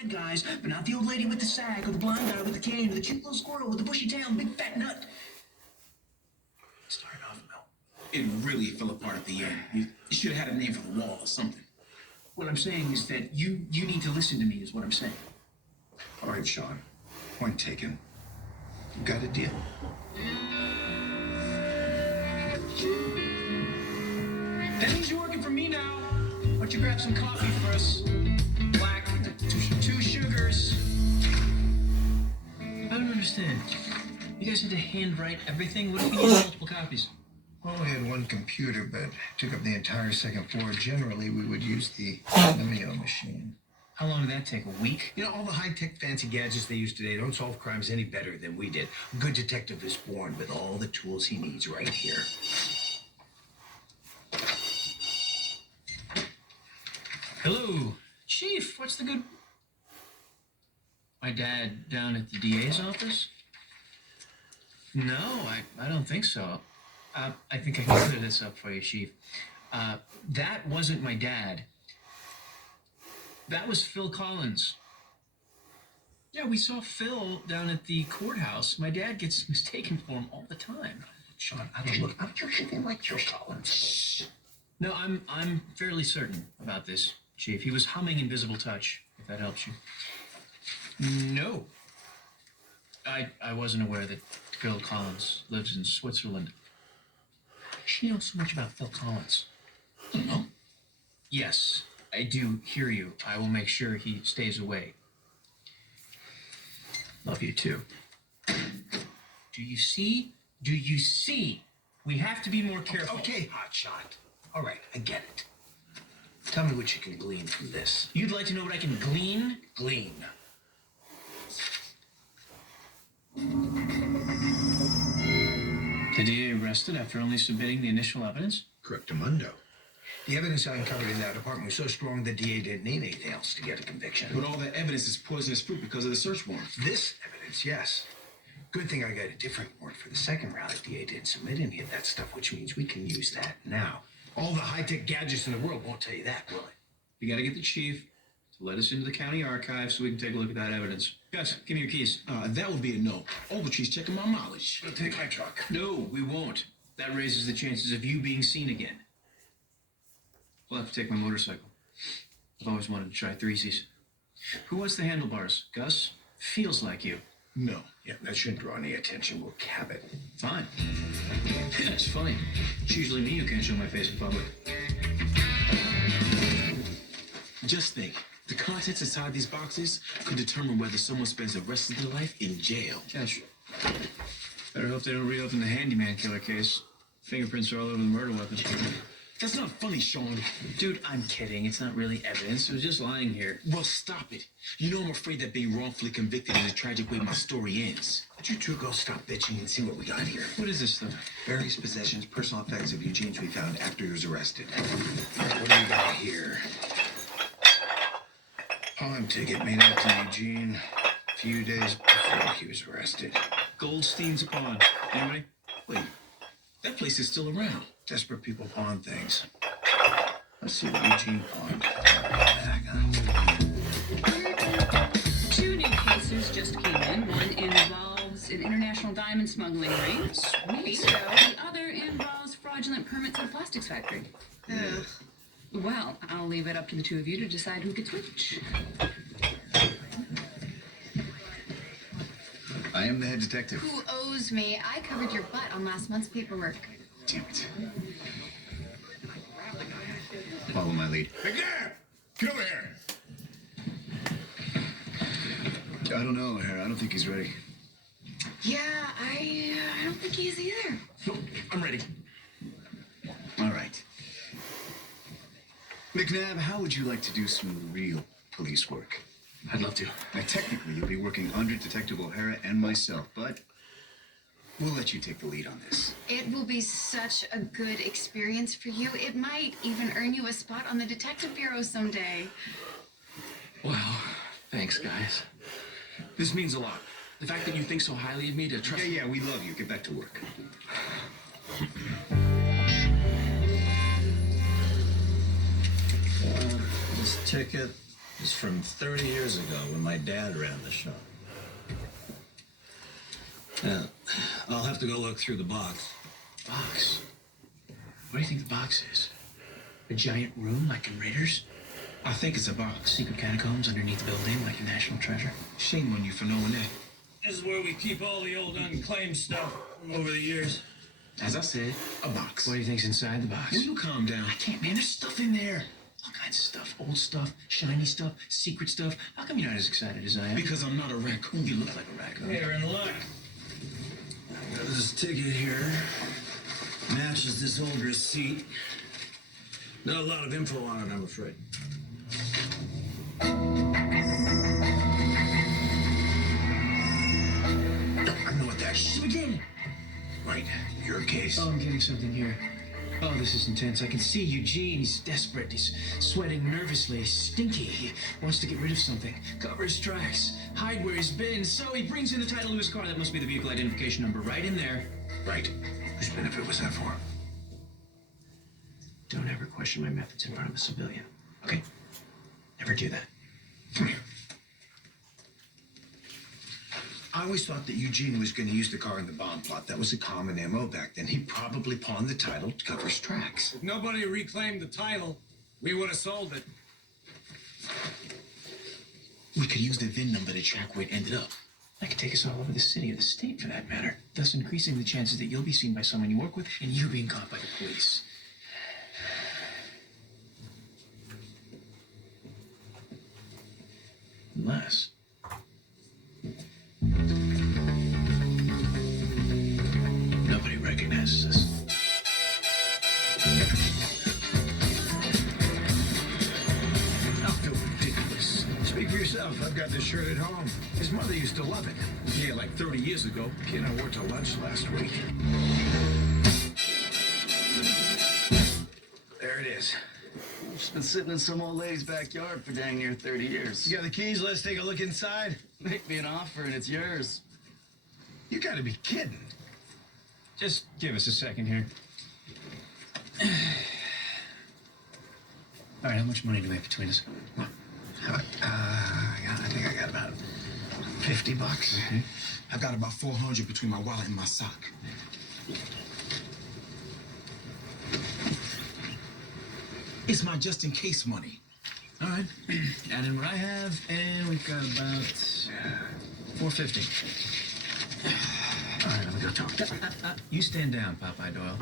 bad guys, but not the old lady with the sack, or the blonde guy with the cane, or the cute little squirrel with the bushy tail and big fat nut. It started off well. It really fell apart at the end. You should have had a name for the wall or something. What I'm saying is that you need to listen to me, is what I'm saying. All right, Sean. Point taken. You got a deal. That means you're working for me now. Why don't you grab some coffee for us? Black, two sugars. I don't understand. You guys had to handwrite everything? What if you use multiple copies? Well, we had one computer, but it took up the entire second floor. Generally, we would use the Vimeo machine. How long did that take? A week? You know, all the high-tech fancy gadgets they use today don't solve crimes any better than we did. A good detective is born with all the tools he needs right here. Hello, Chief. What's the good... My dad down at the DA's office? No, I don't think so. I think I can clear this up for you, Chief. That wasn't my dad. That was Phil Collins. Yeah, we saw Phil down at the courthouse. My dad gets mistaken for him all the time. Sean, I don't look. I'm sure anything like Phil Collins. Shh. No, I'm fairly certain about this, Chief. He was humming Invisible Touch, if that helps you. No. I wasn't aware that Phil Collins lives in Switzerland. She knows so much about Phil Collins. No? Yes, I do hear you. I will make sure he stays away. Love you too. Do you see? Do you see? We have to be more careful. Okay, hotshot. All right, I get it. Tell me what you can glean from this. You'd like to know what I can glean? Glean. The DA arrested after only submitting the initial evidence? Correctamundo. The evidence I uncovered in that apartment was so strong the DA didn't need anything else to get a conviction. But all that evidence is poisonous fruit because of the search warrant. This evidence, yes. Good thing I got a different warrant for the second round. The DA didn't submit any of that stuff, which means we can use that now. All the high-tech gadgets in the world won't tell you that, will it? We gotta get the chief to let us into the county archives so we can take a look at that evidence. Guys, give me your keys. That would be a no. Ogletree's checking my mileage. We'll take my truck. No, we won't. That raises the chances of you being seen again. We'll have to take my motorcycle. I've always wanted to try threesies. Who wants the handlebars? Gus? Feels like you. No. Yeah, that shouldn't draw any attention. We'll cap it. Fine. It's funny. It's usually me who can't show my face in public. Just think, the contents inside these boxes could determine whether someone spends the rest of their life in jail. Gosh. Better hope they don't reopen the handyman killer case. Fingerprints are all over the murder weapon. That's not funny, Sean. Dude, I'm kidding. It's not really evidence. It was just lying here. Well, stop it. You know I'm afraid that being wrongfully convicted is a tragic way my story ends. Would you two go stop bitching and see what we got here? What is this stuff? Various possessions, personal effects of Eugene's we found after he was arrested. All right, what do we got here? Pawn ticket made out to Eugene a few days before he was arrested. Goldstein's pawn. Anybody? Wait, that place is still around. Desperate people pawn things. Let's see what Eugene pawned. Two new cases just came in. One involves an international diamond smuggling ring. Sweet. The other involves fraudulent permits at a plastics factory. Well, I'll leave it up to the two of you to decide who gets which. I am the head detective. Who owes me? I covered your butt on last month's paperwork. Damn it. Follow my lead. Hey, Dad! Get over here! I don't know, O'Hara. I don't think he's ready. Yeah, I don't think he is either. No, I'm ready. All right. McNabb, how would you like to do some real police work? I'd love to. Now, technically, you'll be working under Detective O'Hara and myself, but we'll let you take the lead on this. It will be such a good experience for you. It might even earn you a spot on the Detective Bureau someday. Wow. Thanks, guys. This means a lot. The fact that you think so highly of me to trust... Yeah, we love you. Get back to work. This ticket, It's from 30 years ago when my dad ran the shop. I'll have to go look through the box. Box? What do you think the box is? A giant room like in Raiders? I think it's a box. Secret catacombs underneath the building like in National Treasure? Shame on you for knowing that. This is where we keep all the old unclaimed stuff from over the years. As I said, a box. What do you think's inside the box? Will you calm down? I can't, man. There's stuff in there. All kinds of stuff. Old stuff, shiny stuff, secret stuff. How come you're not as excited as I am? Because I'm not a raccoon. You look like a raccoon. Hey, you're in luck. I got this ticket here. Matches this old receipt. Not a lot of info on it, I'm afraid. I know what that is. Again. Right, your case. Oh, I'm getting something here. Oh, this is intense. I can see Eugene. He's desperate. He's sweating nervously. Stinky. He wants to get rid of something. Cover his tracks. Hide where he's been. So he brings in the title of his car. That must be the vehicle identification number right in there. Right. Whose benefit was that for? Don't ever question my methods in front of a civilian. Okay? Never do that. I always thought that Eugene was going to use the car in the bomb plot. That was a common MO back then. He probably pawned the title to cover his tracks. If nobody reclaimed the title, we would have sold it. We could use the VIN number to track where it ended up. That could take us all over the city or the state, for that matter, thus increasing the chances that you'll be seen by someone you work with and you being caught by the police. Unless... nobody recognizes us. Not so ridiculous. Speak for yourself. I've got this shirt at home. His mother used to love it. Yeah, like 30 years ago. Kid I worked to lunch last week. There it is. It's been sitting in some old lady's backyard for dang near 30 years. You got the keys? Let's take a look inside. Make me an offer and it's yours. You gotta be kidding. Just give us a second here. All right, how much money do we have between us? I think I got about $50. Mm-hmm. I've got about 400 between my wallet and my sock. It's my just-in-case money. All right, add in what I have, and we've got about $450. All right, let me go talk. You stand down, Popeye Doyle.